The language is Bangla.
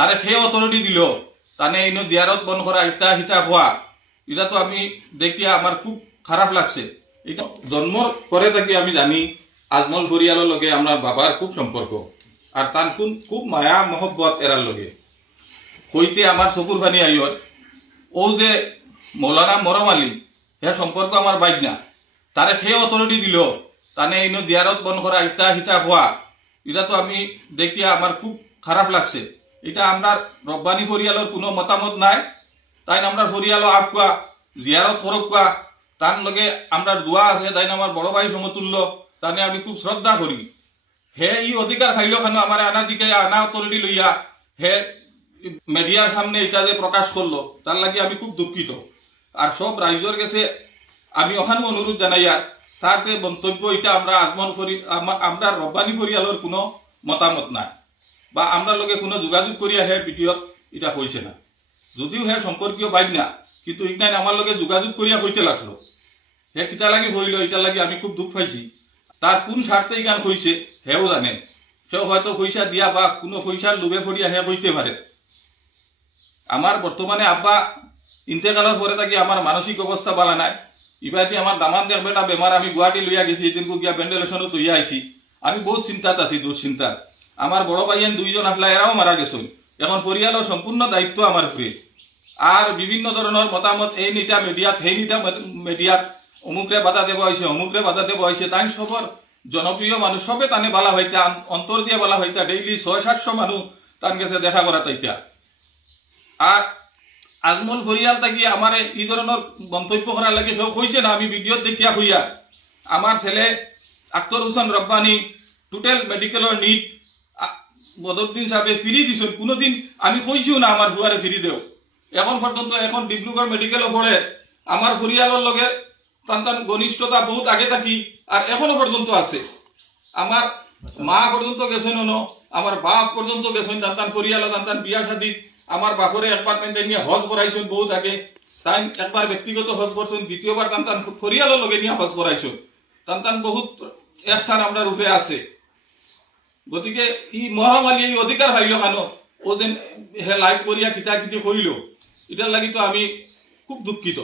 তারে সেই অথরিটি দিল তানে ইনো দিয়ারত বন করা ইটা হিতা খোয়া, এটা তো আমি দেখিয়া আমার খুব খারাপ লাগছে। এটা জন্মর পরে থাকি আমি জানি আজমল পরিয়ালের লগে আমার বাবার খুব সম্পর্ক, আর তার খুব মায়া মহব্বত এরার লগে হইতে আমার চকুর পানি আইয়র। ও যে মৌলানা মরম আলী হে সম্পর্ক আমার বাইক না, তারে সেই অথরিটি দিল তানে ইনো দিয়ারত বন করা ইটা হিতা খোয়া, এটা তো আমি দেখিয়া আমার খুব খারাপ লাগছে। এটা আমরা রব্বানি পরিয়ালের কোনো মতামত নাই, তাই আমরা পরিয়ালও আগুয়া জিয়ারত করকুয়া, তার লগে আমরা দোয়া আছে, তাই আমার বড় ভাই সমতুল্য, তানে আমি খুব শ্রদ্ধা করি। হে ই অধিকার খাইল খানো আমার আনা দিকে আনা অথরিটি লইয়া হে মিডিয়ার সামনে এটা যে প্রকাশ করলো, তার লাগে আমি খুব দুঃখিত। আর সব রাইজর কাছে আমি ওখানে অনুরোধ জানাইয়া তাকে মন্তব্য এটা আমরা আগমন করি, আমরা রব্বানি পরিয়ালের কোনো মতামত নাই বা আমরা লগে কোনো যোগাযোগ করিয়া হে ভিডিওত এটা হয়েছে না, যদিও হে সম্পর্কীয় বাইক না, কিন্তু ইগনাইন আমার লগে যোগাযোগ করিয়া হইতে লাগলো। হে কিতা লাগি হইল এটার লাগে আমি খুব দুঃখ পাইছি। তার কোন স্বার্থে এই গান হয়েছে হেও জানে, সেও হয়তো পয়সা দিয়া বা কোনো পয়সার লোভে পড়িয়া হে হইতে পারে। আমার বর্তমানে আব্বা ইন্তেকালের পরে থাকি আমার মানসিক অবস্থা ভালো নাই। ইবাদি আমার দামান দেখবে একটা বেমার, আমি গুয়াহাটি লইয়া গেছি, এদিনকে গিয়া ভেন্টিলেশনও তৈয়া আইছি। আমি বহুত চিন্তাত আছি, দুশ্চিন্তাত। আমার বড় ভাইয়েন দুইজন আসলে এরাও মারা গেছেন। এখন পরিয়ালের সম্পূর্ণ দায়িত্ব আমার উপরে। আর বিভিন্ন ধরনের মতামত এই নিটা মিডিয়াত সেই নিটা মিডিয়াত অমুকরে বাধা দেব হয়েছে, অমুকরে বাধা দেব হয়েছে, তাই সবর জনপ্রিয় মানুষ সবে তানে বলা হইতা, অন্তর দিয়ে বলা হইতা, ডেইলি 600-700 মানুষ তার কাছে দেখা করা তাইতা। আর আজমল ফরিয়াল থাকি আমার এই ধরনের মন্তব্য করার লাগে কেউ কইছে না, আমি ভিডিও দেখিয়া হইয়া আমার ছেলে আক্তর হোসেন রব্বানি টোটাল মেডিকেলের নিট বদরুদ্দিন সাহেবে ফিরি দিছেন, কোনোদিন আমি কইছিও না আমার হুয়ারে ফিরি দেও। এখন পর্যন্ত এখন ডিব্রুগড় মেডিকেলও পড়ে আমার পরিয়ালের লগে তান ঘনিষ্ঠতা বহুত আগে থাকি আর এখনো পর্যন্ত আছে। আমার মা পর্যন্ত গেছেন, আমার বাপ পর্যন্ত গেছেন, তান পরিয়াল তান বিয়া শাদী আমার বাপরে একবার নিয়ে হজ করাইছেন বহুত আগে, তাই একবার ব্যক্তিগত হজ করছেন, দ্বিতীয়বার তান পরিয়ালের লগে নিয়ে হজ করাইছেন, তান বহুত একসার আমরা রূপে আছে। গতিকে ই মহরম আলী এই অধিকার পাইল কেন ও যেন হে লাইভ করিয়া কিতা কিতি করিল, এটার লাগি তো আমি খুব দুঃখিত।